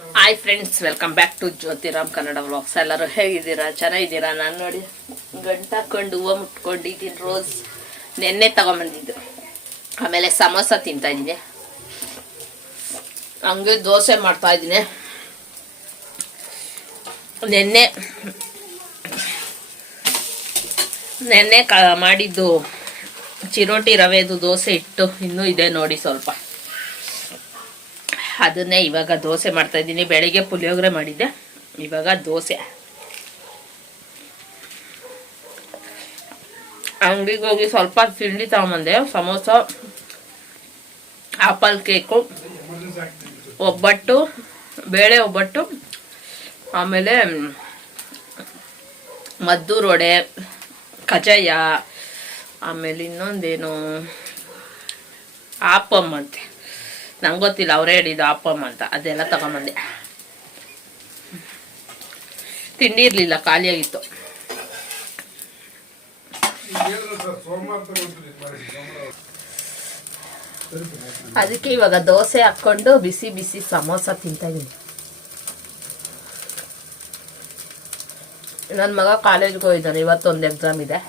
Hi friends, welcome back to Jyothiram Kannada vlogs. ಎಲ್ಲರೂ ಹೇಗಿದ್ದೀರಾ? ಚೆನ್ನಾಗಿದ್ದೀರಾ? ನಾನು ನೋಡಿ ಗಂಟು ಹಾಕೊಂಡು ಹೂವು ಮುಟ್ಕೊಂಡಿದ್ದೀನಿ. ರೋಸ್ ನೆನ್ನೆ ತಗೊಂಬಂದಿದ್ದು. ಆಮೇಲೆ ಸಮೋಸ ತಿಂತಾ ಇದ್ದೀನಿ. ಹಂಗೆ ದೋಸೆ ಮಾಡ್ತಾ ಇದ್ದೀನಿ. ನೆನ್ನೆ ಮಾಡಿದ್ದು ಚಿರೋಟಿ ರವೆದು ದೋಸೆ ಇಟ್ಟು ಇನ್ನೂ ಇದೆ ನೋಡಿ ಸ್ವಲ್ಪ. ಅದನ್ನೇ ಇವಾಗ ದೋಸೆ ಮಾಡ್ತಾ ಇದ್ದೀನಿ. ಬೆಳಿಗ್ಗೆ ಪುಳಿಯೋಗರೆ ಮಾಡಿದ್ದೆ, ಇವಾಗ ದೋಸೆ. ಅಂಗಡಿಗೆ ಹೋಗಿ ಸ್ವಲ್ಪ ತಿಂಡಿ ತಗೊಂಬಂದೆ. ಸಮೋಸ, ಆಪಲ್ ಕೇಕು, ಒಬ್ಬಟ್ಟು, ಬೇಳೆ ಒಬ್ಬಟ್ಟು, ಆಮೇಲೆ ಮದ್ದೂರು ವಡೆ, ಕಜ್ಜಾಯ, ಆಮೇಲೆ ಇನ್ನೊಂದೇನು ಆಪಮ್ ಅಂತೆ, ನಂಗೆ ಗೊತ್ತಿಲ್ಲ, ಅವರೇ ಹೇಳಿದ್ದು ಆಪಮ್ ಅಂತ. ಅದೆಲ್ಲ ತಗೊಂಬಂದೆ. ತಿಂಡಿ ಇರಲಿಲ್ಲ, ಖಾಲಿಯಾಗಿತ್ತು. ಅದಕ್ಕೆ ಇವಾಗ ದೋಸೆ ಹಾಕ್ಕೊಂಡು ಬಿಸಿ ಬಿಸಿ ಸಮೋಸ ತಿಂತಾ ಇದ್ದೀನಿ. ನನ್ನ ಮಗ ಕಾಲೇಜ್ಗೆ ಹೋಗಿದ್ದಾನೆ. ಇವತ್ತೊಂದು ಎಕ್ಸಾಮ್ ಇದೆ.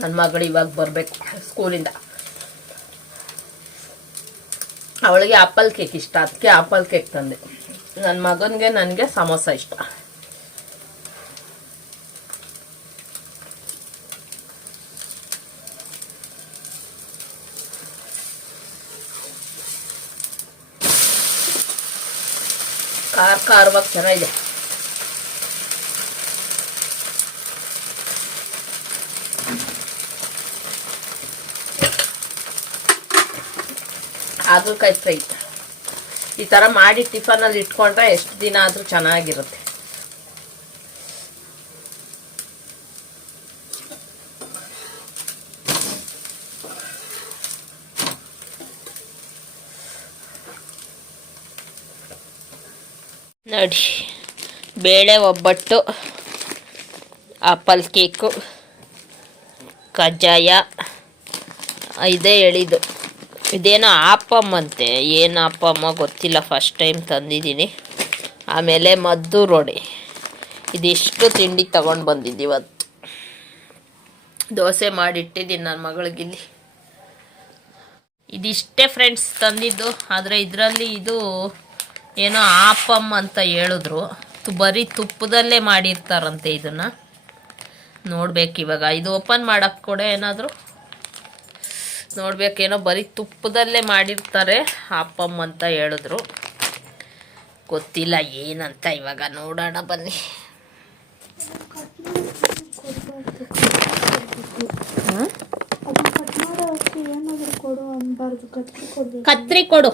ನನ್ನ ಮಗಳು ಇವಾಗ ಬರಬೇಕು ಸ್ಕೂಲಿಂದ. ಅವಳಿಗೆ ಆಪಲ್ ಕೇಕ್ ಇಷ್ಟ, ಅದಕ್ಕೆ ಆಪಲ್ ಕೇಕ್ ತಂದೆ. ನನ್ನ ಮಗನಿಗೆ ನನಗೆ ಸಮೋಸ ಇಷ್ಟ. ಖಾರವಾಗಿ ಚೆನ್ನಾಗಿದೆ. ಹಾಗಲಕಾಯಿ ಫ್ರೈ ಈ ಥರ ಮಾಡಿ ಟಿಫನಲ್ಲಿ ಇಟ್ಕೊಂಡ್ರೆ ಎಷ್ಟು ದಿನ ಆದರೂ ಚೆನ್ನಾಗಿರುತ್ತೆ. ನೋಡಿ, ಬೇಳೆ ಒಬ್ಬಟ್ಟು, ಆಪಲ್ ಕೇಕು, ಕಜ್ಜಾಯ, ಇದೇ ಹೇಳಿದ್ದು. ಇದೇನೋ ಆಪಮ್ ಅಂತೆ, ಏನು ಆಪಮ್ಮ ಗೊತ್ತಿಲ್ಲ, ಫಸ್ಟ್ ಟೈಮ್ ತಂದಿದ್ದೀನಿ. ಆಮೇಲೆ ಮದ್ದೂರು ವಡೆ. ಇದಿಷ್ಟು ತಿಂಡಿ ತಗೊಂಡು ಬಂದಿದ್ದು ಇವತ್ತು. ದೋಸೆ ಮಾಡಿಟ್ಟಿದ್ದೀನಿ ನನ್ನ ಮಗಳಿಗಿಲ್ಲಿ. ಇದಿಷ್ಟೇ ಫ್ರೆಂಡ್ಸ್ ತಂದಿದ್ದು. ಆದರೆ ಇದರಲ್ಲಿ ಇದು ಏನೋ ಆಪಮ್ ಅಂತ ಹೇಳಿದ್ರು. ಬರೀ ತುಪ್ಪದಲ್ಲೇ ಮಾಡಿರ್ತಾರಂತೆ ಇದನ್ನು. ನೋಡ್ಬೇಕು ಇವಾಗ. ಇದು ಓಪನ್ ಮಾಡೋಕ್ಕೆ ಕೂಡ ಏನಾದರೂ ನೋಡ್ಬೇಕೇನೋ. ಬರೀ ತುಪ್ಪದಲ್ಲೇ ಮಾಡಿರ್ತಾರೆ ಆಪಮ್ ಅಂತ ಹೇಳಿದ್ರು. ಗೊತ್ತಿಲ್ಲ ಏನಂತ. ಇವಾಗ ನೋಡೋಣ ಬನ್ನಿ. ಕತ್ರಿ ಕೊಡು,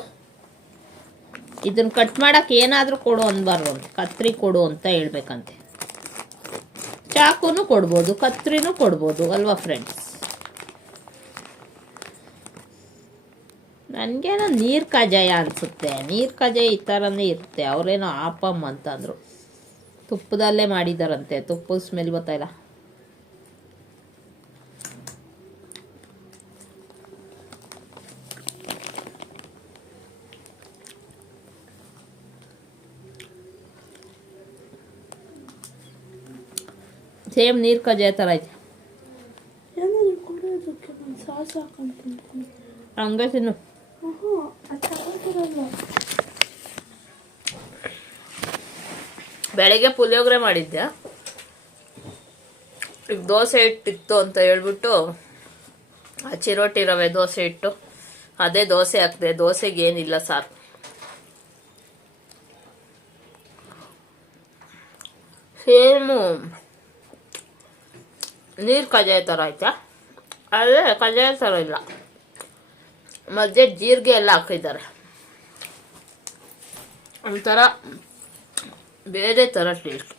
ಇದನ್ನ ಕಟ್ ಮಾಡಕ್ಕೆ ಏನಾದರೂ ಕೊಡು ಅನ್ಬಾರ್ದು ಅಂತ. ಕತ್ರಿ ಕೊಡು ಅಂತ ಹೇಳ್ಬೇಕಂತೆ. ಚಾಕುನು ಕೊಡ್ಬೋದು, ಕತ್ರಿನೂ ಕೊಡ್ಬೋದು ಅಲ್ವಾ ಫ್ರೆಂಡ್ಸ್? ನನಗೇನೋ ನೀರು ಕಜ್ಜಾಯ ಅನಿಸುತ್ತೆ. ನೀರು ಕಜ್ಜಾಯ ಈ ಥರನೇ ಇರುತ್ತೆ. ಅವರೇನೋ ಆಪಮ್ ಅಂತಂದರು. ತುಪ್ಪದಲ್ಲೇ ಮಾಡಿದಾರಂತೆ. ತುಪ್ಪದ ಸ್ಮೆಲ್ ಗೊತ್ತಾಯಿಲ್ಲ. ಸೇಮ್ ನೀರು ಕಜ್ಜಾಯ ಥರ ಐತೆ. ಹಂಗೆ ತಿನ್ನು. ಬೆಳಗ್ಗೆ ಪುಳಿಯೋಗರೆ ಮಾಡಿದ್ದೆ. ಈಗ ದೋಸೆ ಇಟ್ಟಿತ್ತು ಅಂತ ಹೇಳ್ಬಿಟ್ಟು ಆ ಚಿರೋಟಿ ರವೆ ದೋಸೆ ಇಟ್ಟು ಅದೇ ದೋಸೆ ಹಾಕಿದೆ. ದೋಸೆಗೆ ಏನಿಲ್ಲ ಸಾರು. ಸೇಮು ನೀರು ಕಜ್ಜಾಯ ಥರ ಆಯ್ತಾ? ಅದೇ ಕಜ್ಜಾಯ ಥರ ಇಲ್ಲ. ಮಧ್ಯೆ ಜೀರಿಗೆ ಎಲ್ಲ ಹಾಕಿದ್ದಾರೆ. ಒಂಥರ ಬೇರೆ ಥರ ಟೇಸ್ಟ್.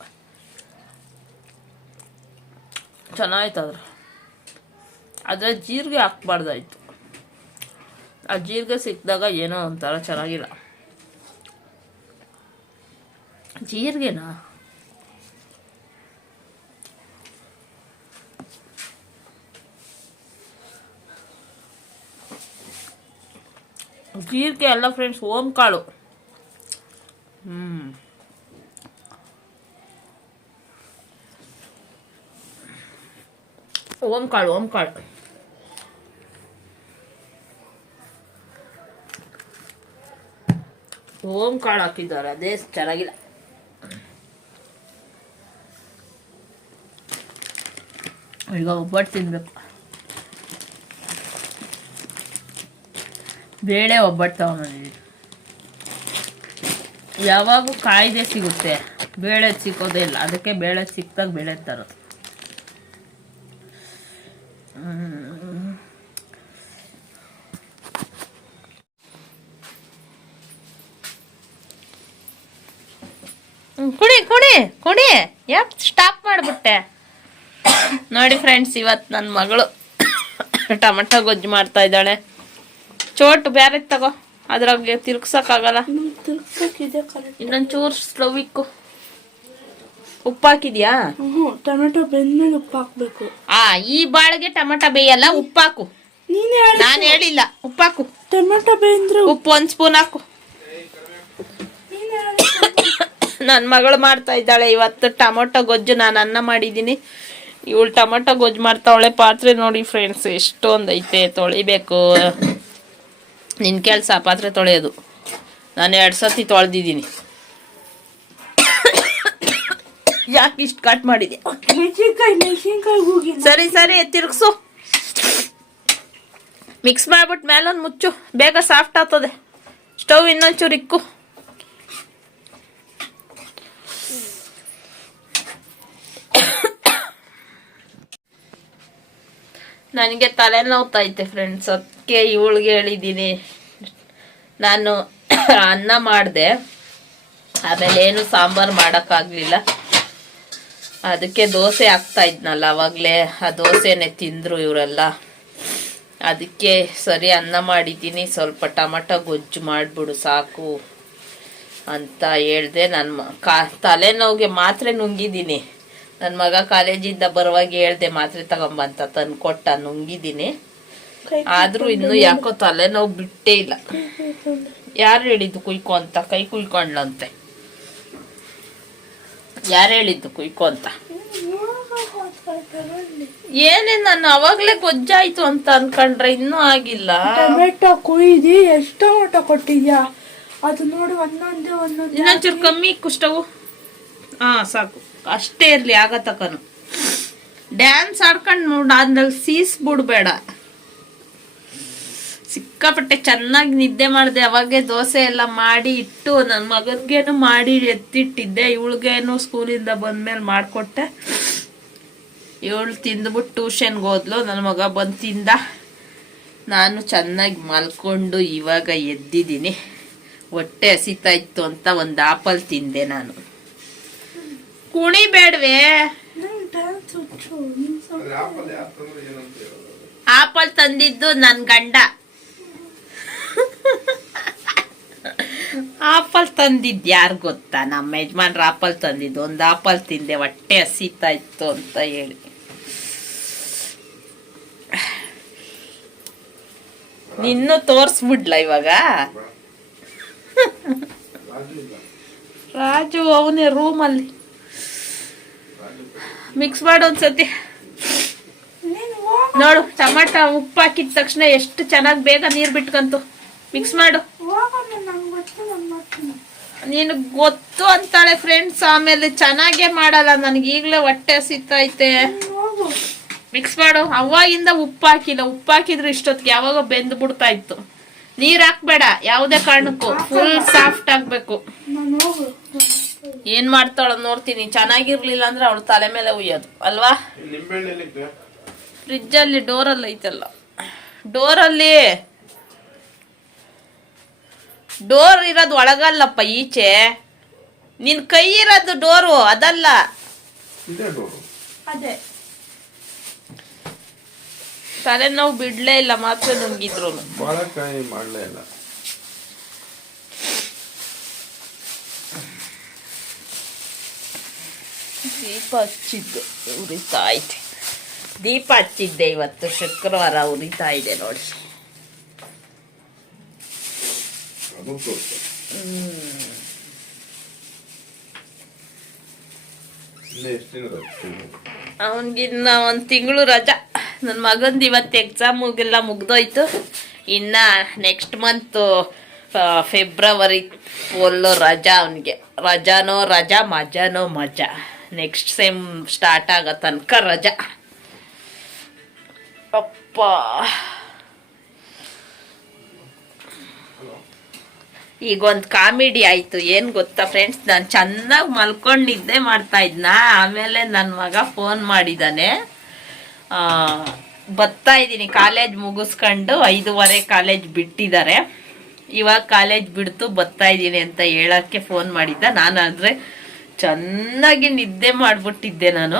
ಚೆನ್ನಾಯ್ತಂದ್ರೆ ಆದರೆ ಜೀರಿಗೆ ಹಾಕ್ಬಾರ್ದಾಯ್ತು. ಆ ಜೀರಿಗೆ ಸಿಕ್ಕಿದಾಗ ಏನೋ ಒಂಥರ ಚೆನ್ನಾಗಿಲ್ಲ. ಜೀರಿಗೆನಾ? ಜೀರಿಗೆ ಅಲ್ಲ ಫ್ರೆಂಡ್ಸ್, ಓಂ ಕಾಳು. ಓಂ ಕಾಳು ಹಾಕಿದ್ದಾರೆ, ಅದೇ ಚೆನ್ನಾಗಿಲ್ಲ. ಈಗ ಒಬ್ಬಟ್ಟು ತಿನ್ಬೇಕು. ಬೇಳೆ ಒಬ್ಬಟ್ಟು ತಗೊಂಡಿದ್ದೀನಿ. ಯಾವಾಗೂ ಕಾಯ್ದೆ ಸಿಗುತ್ತೆ, ಬೇಳೆ ಸಿಕ್ಕೋದೇ ಇಲ್ಲ. ಅದಕ್ಕೆ ಬೇಳೆ ಸಿಕ್ತಾಗ ಬೇಳೆ ತರೋದು. ಕುಡಿ ಯಾಕೆ ಸ್ಟಾಪ್ ಮಾಡಿಬಿಟ್ಟೆ? ನೋಡಿ ಫ್ರೆಂಡ್ಸ್, ಇವತ್ತು ನನ್ನ ಮಗಳು ಟೊಮೆಟೊ ಗೊಜ್ಜು ಮಾಡ್ತಾ ಇದ್ದಾಳೆ. ಚೋಟು ಬೇರೆ ತಗೋ, ಅದ್ರಾಗ ತಿರ್ಗ್ಸಕ್ಕಾಗಲ್ಲ. ಇನ್ನೊಂಚೂರು ಸ್ಲವ್ ಇಕ್ಕು. ಉಪ್ಪು ಹಾಕಿದ್ಯಾ? ಟೊಮೆಟೊ ಬೆಂದ್ಮೇಲೆ ಉಪ್ಪು ಹಾಕ್ಬೇಕು. ಈ ಬಾಳಿಗೆ ಟೊಮೆಟೊ ಬೇಯಲ್ಲ, ಉಪ್ಪಾಕು. ನಾನು ಹೇಳಿಲ್ಲ, ಉಪ್ಪಾಕು. ಟೊಮೆಟೊ ಬೇಂದ್ರೆ ಉಪ್ಪು 1 ಸ್ಪೂನ್ ಹಾಕು. ನನ್ನ ಮಗಳು ಮಾಡ್ತಾ ಇದ್ದಾಳೆ ಇವತ್ತು ಟೊಮೊಟೊ ಗೊಜ್ಜು. ನಾನು ಅನ್ನ ಮಾಡಿದ್ದೀನಿ, ಇವಳು ಟೊಮೊಟೊ ಗೊಜ್ಜು ಮಾಡ್ತಾವಳೆ. ಪಾತ್ರೆ ನೋಡಿ ಫ್ರೆಂಡ್ಸ್, ಎಷ್ಟೊಂದು ಐತೆ, ತೊಳಿಬೇಕು. ನಿನ್ನ ಕೆಲಸ ಪಾತ್ರೆ ತೊಳೆಯೋದು. ನಾನು 2 ಸತಿ ತೊಳೆದಿದ್ದೀನಿ. ಯಾಕೆ ಇಷ್ಟು ಕಟ್ ಮಾಡಿದೆ? ಸರಿ ತಿರುಗಿಸು. ಮಿಕ್ಸ್ ಮಾಡ್ಬಿಟ್ಟು ಮೇಲೊಂದು ಮುಚ್ಚು, ಬೇಗ ಸಾಫ್ಟ್ ಆಗ್ತದೆ. ಸ್ಟವ್ ಇನ್ನೊಂಚೂರು ಇಕ್ಕು. ನನಗೆ ತಲೆನೋವ್ತೈತೆ ಫ್ರೆಂಡ್ಸ್, ಅದಕ್ಕೆ ಇವಳಿಗೆ ಹೇಳಿದ್ದೀನಿ. ನಾನು ಅನ್ನ ಮಾಡಿದೆ, ಆಮೇಲೆ ಏನು ಸಾಂಬಾರು ಮಾಡೋಕ್ಕಾಗಲಿಲ್ಲ. ಅದಕ್ಕೆ ದೋಸೆ ಹಾಕ್ತಾ ಇದ್ನಲ್ಲ ಅವಾಗಲೇ, ಆ ದೋಸೆನೇ ತಿಂದರು ಇವರೆಲ್ಲ. ಅದಕ್ಕೆ ಸರಿ ಅನ್ನ ಮಾಡಿದ್ದೀನಿ, ಸ್ವಲ್ಪ ಟೊಮಟೊ ಗೊಜ್ಜು ಮಾಡಿಬಿಡು ಸಾಕು ಅಂತ ಹೇಳಿದೆ. ತಲೆನೋವಿಗೆ ಮಾತ್ರೆ ನುಂಗಿದ್ದೀನಿ. ನನ್ನ ಮಗ ಕಾಲೇಜಿಂದ ಬರುವಾಗ ಹೇಳ್ದೆ ಮಾತ್ರೆ ತಗೊಂಬಂತ ತಂದ್ಕೊಟ್ಟ, ನುಂಗಿದ್ದೀನಿ. ಆದ್ರೂ ಇನ್ನು ಯಾಕೋ ತಲೆನೋವು ಬಿಟ್ಟೇ ಇಲ್ಲ. ಯಾರು ಹೇಳಿದ್ದು ಕುಯ್ಕೊ ಅಂತ? ಕೈ ಕುಯ್ಕೊಂಡ್ಲಂತೆ. ಯಾರು ಹೇಳಿದ್ದು ಕುಯ್ಕೊ ಅಂತ? ಏನೇ, ನಾನು ಅವಾಗ್ಲೇ ಗೊಜ್ಜಾಯ್ತು ಅಂತ ಅನ್ಕೊಂಡ್ರೆ ಇನ್ನೂ ಆಗಿಲ್ಲ. ಟೊಮೆಟೊ ಕುಯ್ದಿ ಎಷ್ಟು ಟೊಮೆಟೊ ಕೊಟ್ಟಿದ್ಯಾ? ಅದು ನೋಡಿ ಒಂದೊಂದೇ ಇನ್ನೊಂಚೂರು ಕಮ್ಮಿ ಕುಷ್ಟವು. ಸಾಕು, ಅಷ್ಟೇ ಇರ್ಲಿ ಆಗತಕ್ಕನು. ಡ್ಯಾನ್ಸ್ ಆಡ್ಕೊಂಡು ನೋಡ, ಅದ್ರಲ್ಲಿ ಸೀಸ್ಬಿಡ್ಬೇಡ. ಸಿಕ್ಕಾಪಟ್ಟೆ ಚೆನ್ನಾಗಿ ನಿದ್ದೆ ಮಾಡಿದೆ. ಅವಾಗೆ ದೋಸೆ ಎಲ್ಲ ಮಾಡಿ ಇಟ್ಟು ನನ್ನ ಮಗನಿಗೇನು ಮಾಡಿ ಎತ್ತಿಟ್ಟಿದ್ದೆ. ಇವಳಿಗೇನು ಸ್ಕೂಲಿಂದ ಬಂದ್ಮೇಲೆ ಮಾಡಿಕೊಟ್ಟೆ. ಇವಳು ತಿಂದ್ಬಿಟ್ಟು ಟ್ಯೂಷನ್ಗೆ ಹೋದ್ಲು. ನನ್ನ ಮಗ ಬಂದು ತಿಂದ. ನಾನು ಚೆನ್ನಾಗಿ ಮಲ್ಕೊಂಡು ಇವಾಗ ಎದ್ದಿದ್ದೀನಿ. ಹೊಟ್ಟೆ ಹಸಿತಾ ಇತ್ತು ಅಂತ ಒಂದು ಆಪಲ್ ತಿಂದೆ. ನಾನು ಕುಣಿಬೇಡ್ವೆ? ಆಪಲ್ ತಂದಿದ್ದು ನನ್ನ ಗಂಡ. ಆಪಲ್ ತಂದಿದ್ದು ಯಾರು ಗೊತ್ತಾ? ನಮ್ಮ ಯಜಮಾನ್ರ ಆಪಲ್ ತಂದಿದ್ದು. ಒಂದು ಆಪಲ್ ತಿಂದೆ, ಹೊಟ್ಟೆ ಹಸಿತಾ ಇತ್ತು ಅಂತ ಹೇಳಿ. ನಿನ್ನೂ ತೋರಿಸ್ಬಿಡ್ಲ ಇವಾಗ? ರಾಜು ಅವನೇ ರೂಮಲ್ಲಿ. ಮಿಕ್ಸ್ ಮಾಡು ಒಂದ್ಸತಿ. ನೋಡು, ಟೊಮೆಟೊ ಉಪ್ಪು ಹಾಕಿದ ತಕ್ಷಣ ಎಷ್ಟು ಚೆನ್ನಾಗಿ ಬೇಗ ನೀರು ಬಿಟ್ಕಂತು. ಮಿಕ್ಸ್ ಮಾಡು. ನೀನು ಗೊತ್ತು ಅಂತಾಳೆ ಫ್ರೆಂಡ್ಸ್, ಆಮೇಲೆ ಚೆನ್ನಾಗೇ ಮಾಡಲ್ಲ. ನನಗೆ ಈಗಲೇ ಹೊಟ್ಟೆ ಹಸಿತೈತೆ. ಮಿಕ್ಸ್ ಮಾಡು. ಅವಾಗಿಂದ ಉಪ್ಪು ಹಾಕಿಲ್ಲ. ಉಪ್ಪು ಹಾಕಿದ್ರೆ ಇಷ್ಟೊತ್ತಿಗೆ ಯಾವಾಗ ಬೆಂದು ಬಿಡ್ತಾ ಇತ್ತು. ನೀರ್ ಹಾಕ್ಬೇಡ ಯಾವುದೇ ಕಾರಣಕ್ಕೂ. ಫುಲ್ ಸಾಫ್ಟ್ ಆಗ್ಬೇಕು. ಏನ್ ಮಾಡ್ತಾಳ ನೋಡ್ತೀನಿ. ಚೆನ್ನಾಗಿರ್ಲಿಲ್ಲ ಅಂದ್ರೆ ಅವಳು ತಲೆ ಮೇಲೆ ಉಯ್ಯೋದು ಅಲ್ವಾ? ಫ್ರಿಜ್ ಅಲ್ಲಿ ಡೋರಲ್ಲಿ ಐತಲ್ಲ, ಡೋರಲ್ಲಿ ಡೋರ್ ಇರೋದು ಒಳಗಲ್ಲಪ್ಪ, ಈಚೆ. ನಿನ್ ಕೈ ಇರೋದು ಡೋರು ಅದಲ್ಲ. ಅದೇ ತಲೆನೋವು ಬಿಡ್ಲೇ ಇಲ್ಲ, ಮಾತ್ರ ನುಂಗಿದ್ರು. ಮಾಡ್ಲೇ ಇಲ್ಲ. ದೀಪ ಹಚ್ಚಿದ್ದು ಉರಿತಾ ಐತೆ. ದೀಪ ಹಚ್ಚಿದ್ದೆ ಇವತ್ತು ಶುಕ್ರವಾರ, ಉರಿತಾ ಇದೆ ನೋಡಿ. ಇನ್ನು ಎಷ್ಟು ದಿನ ರಜೆ? ಅವನಿಗಿನ್ನ 1 ತಿಂಗಳು ರಜಾ. ನನ್ನ ಮಗಂದು ಇವತ್ತು ಎಕ್ಸಾಮುಗೆಲ್ಲ ಮುಗ್ದೋಯ್ತು. ಇನ್ನು ನೆಕ್ಸ್ಟ್ ಮಂತು ಫೆಬ್ರವರಿ ಫುಲ್ಲು ರಜಾ ಅವನಿಗೆ. ರಜಾನೋ ರಜಾ, ಮಜಾನೋ ಮಜಾ. ನೆಕ್ಸ್ಟ್ ಸೆಮ್ ಸ್ಟಾರ್ಟ್ ಆಗೋ ತನಕ ರಜಾ. ಅಪ್ಪ ಈಗ ಒಂದು ಕಾಮಿಡಿ ಆಯಿತು. ಏನು ಗೊತ್ತಾ ಫ್ರೆಂಡ್ಸ್, ನಾನು ಚೆನ್ನಾಗಿ ಮಲ್ಕೊಂಡು ನಿದ್ದೆ ಮಾಡ್ತಾ ಇದ್ನ. ಆಮೇಲೆ ನನ್ನ ಮಗ ಫೋನ್ ಮಾಡಿದ್ದಾನೆ. ಬರ್ತಾ ಇದ್ದೀನಿ, ಕಾಲೇಜ್ ಮುಗಿಸ್ಕೊಂಡು 5:15 ಕಾಲೇಜ್ ಬಿಟ್ಟಿದ್ದಾರೆ. ಇವಾಗ ಕಾಲೇಜ್ ಬಿಡ್ತು ಬರ್ತಾ ಇದ್ದೀನಿ ಅಂತ ಹೇಳೋಕ್ಕೆ ಫೋನ್ ಮಾಡಿದ್ದ. ನಾನು ಆದರೆ ಚೆನ್ನಾಗಿ ನಿದ್ದೆ ಮಾಡಿಬಿಟ್ಟಿದ್ದೆ. ನಾನು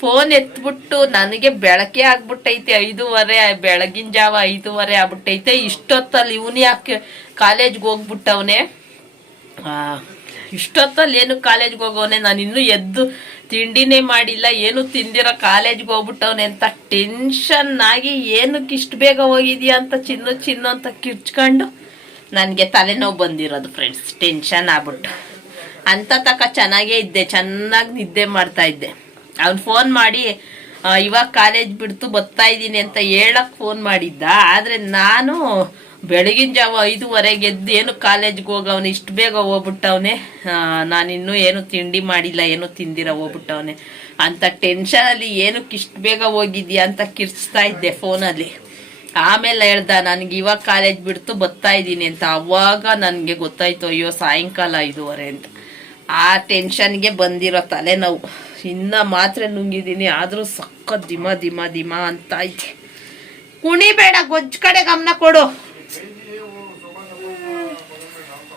ಫೋನ್ ಎತ್ಬಿಟ್ಟು ನನಗೆ ಬೆಳಕೆ ಆಗ್ಬಿಟ್ಟೈತೆ. 5:15 ಬೆಳಗಿನ ಜಾವ 5:15 ಆಗ್ಬಿಟ್ಟೈತೆ. ಇಷ್ಟೊತ್ತಲ್ಲಿ ಇವನು ಯಾಕೆ ಕಾಲೇಜ್ಗೆ ಹೋಗ್ಬಿಟ್ಟವನೆ, ಇಷ್ಟೊತ್ತಲ್ಲಿ ಏನು ಕಾಲೇಜ್ಗೆ ಹೋಗೋನೆ, ನಾನು ಇನ್ನೂ ಎದ್ದು ತಿಂಡಿನೇ ಮಾಡಿಲ್ಲ, ಏನು ತಿಂದಿರೋ ಕಾಲೇಜ್ಗೆ ಹೋಗ್ಬಿಟ್ಟವನೆ ಅಂತ ಟೆನ್ಷನ್ ಆಗಿ ಏನಕ್ಕೆ ಇಷ್ಟು ಬೇಗ ಹೋಗಿದ್ಯಾ ಅಂತ ಚಿನ್ನು ಅಂತ ಕಿರ್ಚ್ಕೊಂಡು ನನಗೆ ತಲೆನೋವು ಬಂದಿರೋದು ಫ್ರೆಂಡ್ಸ್. ಟೆನ್ಷನ್ ಆಗ್ಬಿಟ್ಟು ಅಂತ ತಕ ಚೆನ್ನಾಗೇ ಇದ್ದೆ, ಚೆನ್ನಾಗಿ ನಿದ್ದೆ ಮಾಡ್ತಾ ಇದ್ದೆ. ಅವ್ನು ಫೋನ್ ಮಾಡಿ ಇವಾಗ ಕಾಲೇಜ್ ಬಿಡ್ತು ಬರ್ತಾ ಇದ್ದೀನಿ ಅಂತ ಹೇಳಕ್ ಫೋನ್ ಮಾಡಿದ್ದ. ಆದರೆ ನಾನು ಬೆಳಗಿನ ಜಾವ 5:15 ಎದ್ದು ಏನು ಕಾಲೇಜ್ಗೆ ಹೋಗವನೆ, ಇಷ್ಟು ಬೇಗ ಹೋಗ್ಬಿಟ್ಟವನೆ, ನಾನಿನ್ನೂ ಏನು ತಿಂಡಿ ಮಾಡಿಲ್ಲ, ಏನು ತಿಂದಿರ ಹೋಗ್ಬಿಟ್ಟವನೆ ಅಂತ ಟೆನ್ಷನಲ್ಲಿ ಏನಕ್ಕೆ ಇಷ್ಟು ಬೇಗ ಹೋಗಿದ್ಯಾ ಅಂತ ಕಿರ್ಚ್ತಾ ಇದ್ದೆ ಫೋನಲ್ಲಿ. ಆಮೇಲೆ ಹೇಳ್ದ ನನಗೆ ಇವಾಗ ಕಾಲೇಜ್ ಬಿಡ್ತು ಬರ್ತಾ ಇದ್ದೀನಿ ಅಂತ. ಅವಾಗ ನನಗೆ ಗೊತ್ತಾಯ್ತು ಅಯ್ಯೋ ಸಾಯಂಕಾಲ 5:15 ಅಂತ. ಆ ಟೆನ್ಷನ್ಗೆ ಬಂದಿರೋ ತಲೆನೋವು. ಇನ್ನು ಮಾತ್ರೆ ನುಂಗಿದ್ದೀನಿ, ಆದರೂ ಸಖತ್ ದಿಮ ಅಂತ ಐತೆ. ಕುಣಿಬೇಡ, ಗೊಜ್ಜು ಕಡೆ ಗಮನ ಕೊಡು.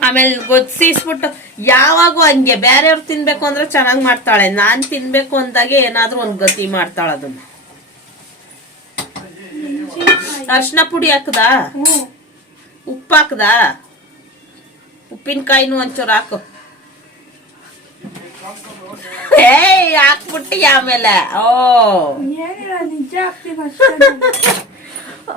ಆಮೇಲೆ ಗೊಜ್ಜಿಸ್ಬಿಟ್ಟು ಯಾವಾಗೂ ಹಂಗೆ ಬೇರೆಯವ್ರು ತಿನ್ಬೇಕು ಅಂದ್ರೆ ಚೆನ್ನಾಗಿ ಮಾಡ್ತಾಳೆ, ನಾನು ತಿನ್ಬೇಕು ಅಂದಾಗೆ ಏನಾದ್ರೂ ಒಂದು ಗತಿ ಮಾಡ್ತಾಳ. ಅದನ್ನ ಅರ್ಶಿನ ಪುಡಿ ಹಾಕದಾ, ಉಪ್ಪು ಹಾಕದಾ, ಉಪ್ಪಿನಕಾಯಿನೂ ಒಂಚೂರು ಹಾಕು. ಹಾಕ್ಬಿಟ್ಟಿ ಆಮೇಲೆ ನಿಜ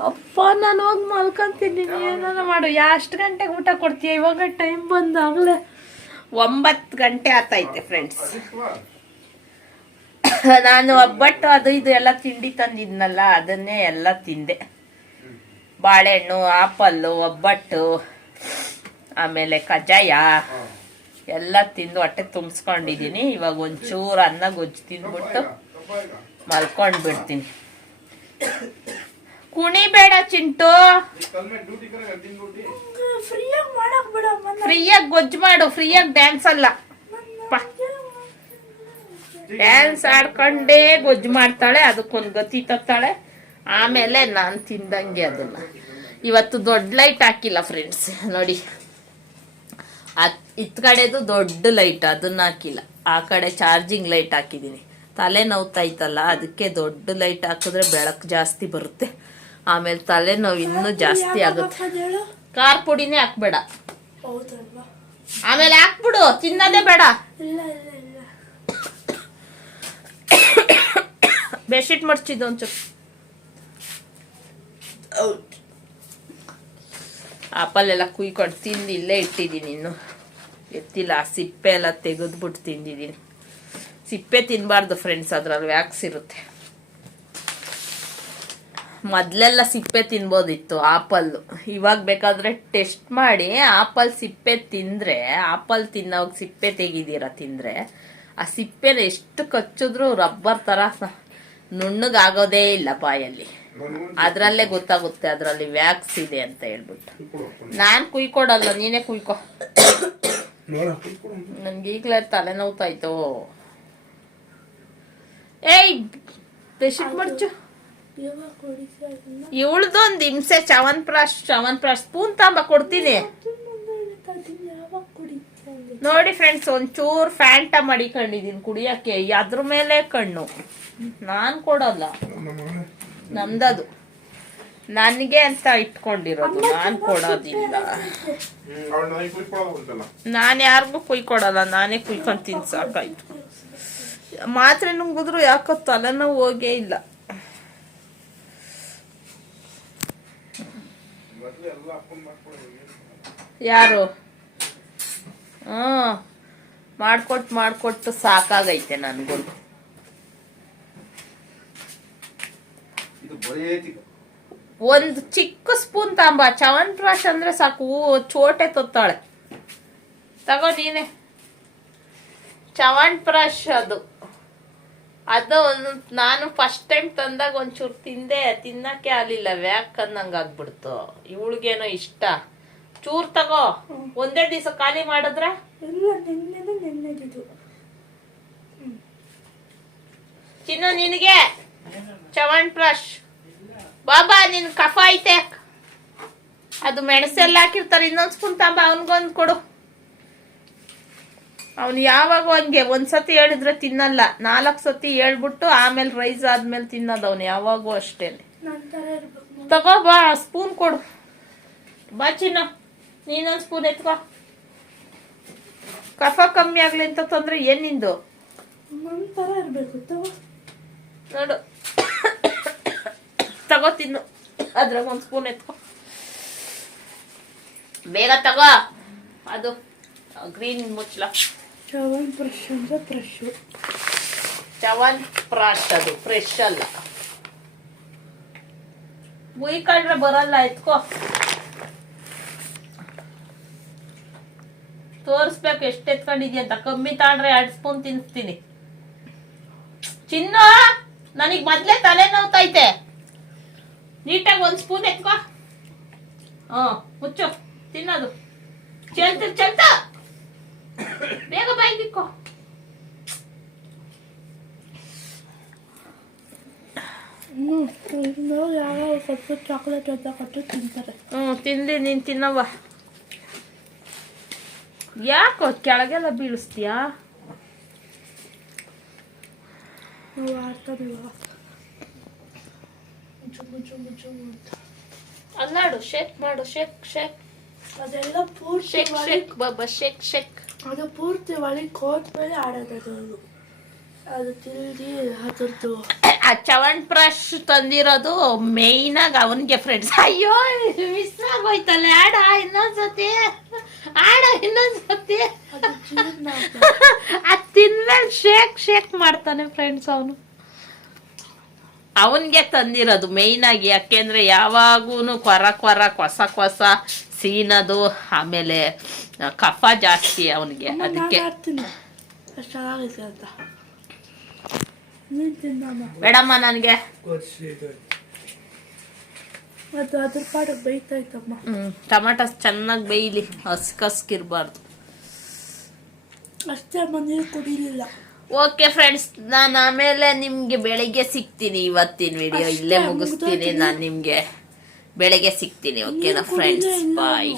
ಅಪ್ಪ ನಾನು ಹೋಗಿ ಮಲ್ಕೊಂತಿದ್ದೀನಿ. ಏನಾರ ಮಾಡು. ಎಷ್ಟು ಗಂಟೆಗೆ ಊಟ ಕೊಡ್ತೀಯ? ಇವಾಗ ಟೈಮ್ ಬಂದಾಗಲೇ 9 ಗಂಟೆ ಆತೈತೆ ಫ್ರೆಂಡ್ಸ್. ನಾನು ಒಬ್ಬಟ್ಟು ಅದು ಇದು ಎಲ್ಲ ತಿಂಡಿ ತಂದಿದ್ನಲ್ಲ, ಅದನ್ನೇ ಎಲ್ಲ ತಿಂದೆ. ಬಾಳೆಹಣ್ಣು, ಆಪಲ್ಲು, ಒಬ್ಬಟ್ಟು, ಆಮೇಲೆ ಕಜ್ಜಾಯ ಎಲ್ಲ ತಿಂದು ಹೊಟ್ಟೆ ತುಂಬಿಸ್ಕೊಂಡಿದ್ದೀನಿ. ಇವಾಗ ಒಂಚೂರು ಅನ್ನ ಗೊಜ್ಜು ತಿಂದ್ಬಿಟ್ಟು ಮಲ್ಕೊಂಡು ಬಿಡ್ತೀನಿ. ಕುಣಿಬೇಡ ಚಿಂಟು, ಫ್ರೀಯಾಗಿ ಗೊಜ್ಜು ಮಾಡು, ಫ್ರೀಯಾಗಿ ಡ್ಯಾನ್ಸ್ ಅಲ್ಲ. ಡ್ಯಾನ್ಸ್ ಆಡ್ಕೊಂಡೇ ಗೊಜ್ಜು ಮಾಡ್ತಾಳೆ, ಅದಕ್ಕೊಂದು ಗತಿ ತತ್ತಾಳೆ. ಆಮೇಲೆ ನಾನು ತಿಂದಂಗೆ ಅದನ್ನ. ಇವತ್ತು ದೊಡ್ಡ ಲೈಟ್ ಹಾಕಿಲ್ಲ ಫ್ರೆಂಡ್ಸ್ ನೋಡಿ. ಇತ್ ಕಡೆದು ದೊಡ್ಡ ಲೈಟ್ ಅದನ್ನ ಹಾಕಿಲ್ಲ, ಆ ಕಡೆ ಚಾರ್ಜಿಂಗ್ ಲೈಟ್ ಹಾಕಿದ್ದೀನಿ. ತಲೆ ನೋವ್ತಾಯ್ತಲ್ಲ, ಅದಕ್ಕೆ ದೊಡ್ಡ ಲೈಟ್ ಹಾಕಿದ್ರೆ ಬೆಳಕು ಜಾಸ್ತಿ ಬರುತ್ತೆ. ಆಮೇಲೆ ತಲೆ ನೋವು ಇನ್ನೂ ಜಾಸ್ತಿ ಆಗುತ್ತೆ. ಖಾರ ಪುಡಿನೇ ಹಾಕ್ಬೇಡ, ಆಮೇಲೆ ಹಾಕ್ಬಿಡು, ತಿನ್ನೋದೇ ಬೇಡ. ಬೆಡ್ಶೀಟ್ ಮಡ್ಚಿದ್ದು ಒಂಚೂರು. ಆಪಲ್ ಎಲ್ಲ ಕುಯ್ಕೊಂಡು ತಿಂದು ಇಲ್ಲೇ ಇಟ್ಟಿದ್ದೀನಿ, ಇನ್ನು ಎತ್ತಿಲ್ಲ. ಸಿಪ್ಪೆ ಎಲ್ಲ ತೆಗೆದ್ಬಿಟ್ಟು ತಿಂದಿದ್ದೀನಿ. ಸಿಪ್ಪೆ ತಿನ್ನಬಾರ್ದು ಫ್ರೆಂಡ್ಸ್, ಅದ್ರಲ್ಲಿ ವ್ಯಾಕ್ಸ್ ಇರುತ್ತೆ. ಮೊದಲೆಲ್ಲ ಸಿಪ್ಪೆ ತಿನ್ಬೋದಿತ್ತು ಆಪಲ್ಲು. ಇವಾಗ ಬೇಕಾದ್ರೆ ಟೆಸ್ಟ್ ಮಾಡಿ ಆಪಲ್ ಸಿಪ್ಪೆ ತಿಂದರೆ, ಆಪಲ್ ತಿನ್ನೋವಾಗ ಸಿಪ್ಪೆ ತೆಗಿದೀರ ತಿಂದರೆ, ಆ ಸಿಪ್ಪೆನ ಎಷ್ಟು ಕಚ್ಚಿದ್ರು ರಬ್ಬರ್ ಥರ ನುಣ್ಣಗಾಗೋದೇ ಇಲ್ಲ ಬಾಯಲ್ಲಿ. ಅದರಲ್ಲೇ ಗೊತ್ತಾಗುತ್ತೆ ಅದರಲ್ಲಿ ವ್ಯಾಕ್ಸ್ ಇದೆ ಅಂತ ಹೇಳ್ಬಿಟ್ಟು. ನಾನು ಕುಯ್ಕೊಡಲ್ಲ, ನೀನೇ ಕುಯ್ಕೊ. ನನ್ಗೆ ಈಗಲೇ ತಲೆನೋವ್ತಾಯ್ತು. ಏಯ್ ಬೆಡ್ಶೀಟ್ ಮಡ್ಚು. ಇವಳ್ದೊಂದು ಹಿಂಸೆ. ಚವನ್ಪ್ರಾಶ್ ಸ್ಪೂನ್ ತಾಂಬ ಕೊಡ್ತೀನಿ ನೋಡಿ ಫ್ರೆಂಡ್ಸ್. ಒಂಚೂರು ಫ್ಯಾಂಟ ಮಡಿಕೊಂಡಿದೀನಿ ಕುಡಿಯಕ್ಕೆ, ಅದ್ರ ಮೇಲೆ ಕಣ್ಣು. ನಾನ್ ಕೊಡಲ್ಲ, ನಮ್ದದು ನನಗೆ ಅಂತ ಇಟ್ಕೊಂಡಿರೋದು, ನಾನ್ ಕೊಡೋದಿಲ್ಲ. ನಾನು ಯಾರಿಗೂ ಕುಯ್ಕೊಡಲ್ಲ, ನಾನೇ ಕುಯ್ಕೊಂತೀನಿ ಸಾಕಾಯ್ತು. ಮಾತ್ರೆ ನುಂಗಿದ್ರು ಯಾಕೋ ತಲೆನೋವು ಹೋಗೇ ಇಲ್ಲ. ಯಾರು ಮಾಡ್ಕೊಟ್ಟು ಸಾಕಾಗೈತೆ ನನ್ಗೂ. ಒಂದು ಚಿಕ್ಕ ಸ್ಪೂನ್ ತಾಂಬ, ಚ್ಯವನ್ಪ್ರಾಶ್ ಅಂದ್ರೆ ಸಾಕು, ಚೋಟೆ ತೊತ್ತಾಳೆ. ತಗೋ ನೀನೆ ಚ್ಯವನ್ಪ್ರಾಶ್. ಅದು ನಾನು ಫಸ್ಟ್ ಟೈಮ್ ತಂದಾಗ ಒಂಚೂರು ತಿಂದೆ, ತಿನ್ನಕ್ಕೆ ಆಗಲಿಲ್ಲ, ವ್ಯಾಕ್ ಅನ್ನಂಗೆ ಆಗ್ಬಿಡ್ತು. ಇವಳಿಗೇನೋ ಇಷ್ಟ. ಚೂರ್ ತಗೋ, ಒಂದೇ ದಿವಸ ಖಾಲಿ ಮಾಡಿದ್ರೆ. ಇಲ್ಲ, ನೆನ್ನೆದಿದು. ಚಿನ್ನು ನಿನಗೆ ಚ್ಯವನ್ಪ್ರಾಶ್. ಬಾಬಾ ನಿನ್ ಕಫ ಐತೆ, ಅದು ಮೆಣಸೆಲ್ಲ ಹಾಕಿರ್ತಾರೆ. ಇನ್ನೊಂದ್ ಸ್ಪೂನ್ ತಾಂಬ, ಅವನ್ಗೊಂದು ಕೊಡು. ಅವನು ಯಾವಾಗ ಹಂಗೆ ಒಂದ್ಸತಿ ಹೇಳಿದ್ರೆ ತಿನ್ನಲ್ಲ, 4 ಸತಿ ಹೇಳ್ಬಿಟ್ಟು ಆಮೇಲೆ ರೈಸ್ ಆದ್ಮೇಲೆ ತಿನ್ನೋದು ಅವನು ಯಾವಾಗೂ ಅಷ್ಟೇನೆ. ತಗೋ ಬಾ, ಸ್ಪೂನ್ ಕೊಡು. ಬಾ ಚಿನ್ನ, ನೀನೊಂದು ಸ್ಪೂನ್ ಎತ್ಕೋ. ಕಫ ಕಮ್ಮಿ ಆಗ್ಲಿ ಅಂತ ತೊಂದ್ರೆ ಏನ್ ನಿಂದು? ನಂತರ ಇರ್ಬೇಕು. ತಗೋ ನೋಡು, ತಗೋ ತಿನ್ನು. ಅದ್ರಾಗ ಒಂದು ಸ್ಪೂನ್ ಎತ್ಕೋ, ಬೇಗ ತಗೋ. ಅದು ಗ್ರೀನ್ ಮುಚ್ಚಲ. ಚ್ಯವನ್ಪ್ರಾಶ್ ಅಂದ್ರೆ ಫ್ರೆಶ್. ಚ್ಯವನ್ಪ್ರಾಶ್ ಅದು ಫ್ರೆಶ್ ಅಲ್ಲ. ಉಯ್ಕೊಂಡ್ರೆ ಬರಲ್ಲ, ಎತ್ಕೋ. ತೋರಿಸ್ಬೇಕು ಎಷ್ಟು ಎತ್ಕೊಂಡಿದ್ಯ ಅಂತ. ಕಮ್ಮಿ ತಾಂಡ್ರೆ 2 ಸ್ಪೂನ್ ತಿನ್ಸ್ತೀನಿ. ಚಿನ್ನ, ನನಗ್ ಮೊದ್ಲೇ ತಲೆ ನೋವ್ತೈತೆ. ನೀಟಾಗಿ 1 ಸ್ಪೂನ್ ಎತ್ಕೋ. ಮುಚ್ಚು, ತಿನ್ನೋದು. ಚಲ್ತ ಬೇಗ ಬಾಯಿಗೆ ಇಕ್ಕೋ. ಯಾವ ಸ್ವಲ್ಪ ಚಾಕ್ಲೇಟ್ ಅಂತ ಕೊಟ್ಟು ತಿಂತಾರೆ. ತಿನ್ಲಿ, ನೀನ್ ತಿನ್ನವ್ವ. ಯಾಕೋ ಕೆಳಗೆಲ್ಲ ಬೀಳಿಸ್ತೀಯಾ? ನಾವು ಆಡ್ತಾರೆ ಇವಾಗ. ಅಲ್ಲಾಡು, ಶೇಕ್ ಮಾಡು, ಶೇಕ್. ಅದೆಲ್ಲ ಪೂರ್ತಿ ಶೇಕ್ ಬಾಬಾ, ಶೇಕ್. ಅದು ಪೂರ್ತಿ ಒಳಗೆ ಹೋದ್ಮೇಲೆ ಆಡೋದು. ಅದು ತಿರುಗಿ ಅದ್ರದ್ದು ಆ ಚ್ಯವನ್ಪ್ರಾಶ್ ತಂದಿರೋದು ಮೇಯ್ನ್ ಆಗಿ ಅವನ್ಗೆ ಫ್ರೆಂಡ್ಸ್. ಅಯ್ಯೋ ಮಿಸ್ ಆಗೋಯ್ತಲ್ಲ. ಆಡ ಇನ್ನೊಂದ್ಸತಿ. ಅದ್ ತಿನ್ಮೇಲೆ ಶೇಕ್ ಮಾಡ್ತಾನೆ ಫ್ರೆಂಡ್ಸ್. ಅವನ್ಗೆ ತಂದಿರೋದು ಮೇಯ್ನ್ ಆಗಿ. ಯಾಕೆಂದ್ರೆ ಯಾವಾಗೂನು ಕೊಸ ಸೀನದು, ಆಮೇಲೆ ಕಫ ಜಾಸ್ತಿ ಅವನಿಗೆ, ಅದಕ್ಕೆ. ಚೆನ್ನಾಗಿದೆ ಅಂತ. ಬೇಡಮ್ಮ ನನಗೆ. ಅದು ಅದ್ರ ಪಾಡಕ್ಕೆ ಬೇಯ್ತಾಯ್ತಮ್ಮ. ಟೊಮಾಟೊ ಚೆನ್ನಾಗಿ ಬೇಯಲಿ, ಹಸ್ಕಿರ್ಬಾರ್ದು ಅಷ್ಟೇ. ನೀರು ಕುಡಿಲಿಲ್ಲ. ಓಕೆ ಫ್ರೆಂಡ್ಸ್, ನಾನು ಆಮೇಲೆ ನಿಮ್ಗೆ ಬೆಳಿಗ್ಗೆ ಸಿಗ್ತೀನಿ. ಇವತ್ತಿನ ವಿಡಿಯೋ ಇಲ್ಲೇ ಮುಗಿಸ್ತೀನಿ. ನಾನು ನಿಮ್ಗೆ ಬೆಳಿಗ್ಗೆ ಸಿಗ್ತೀನಿ. ಓಕೆನಾ ಫ್ರೆಂಡ್ಸ್, ಬಾಯ್.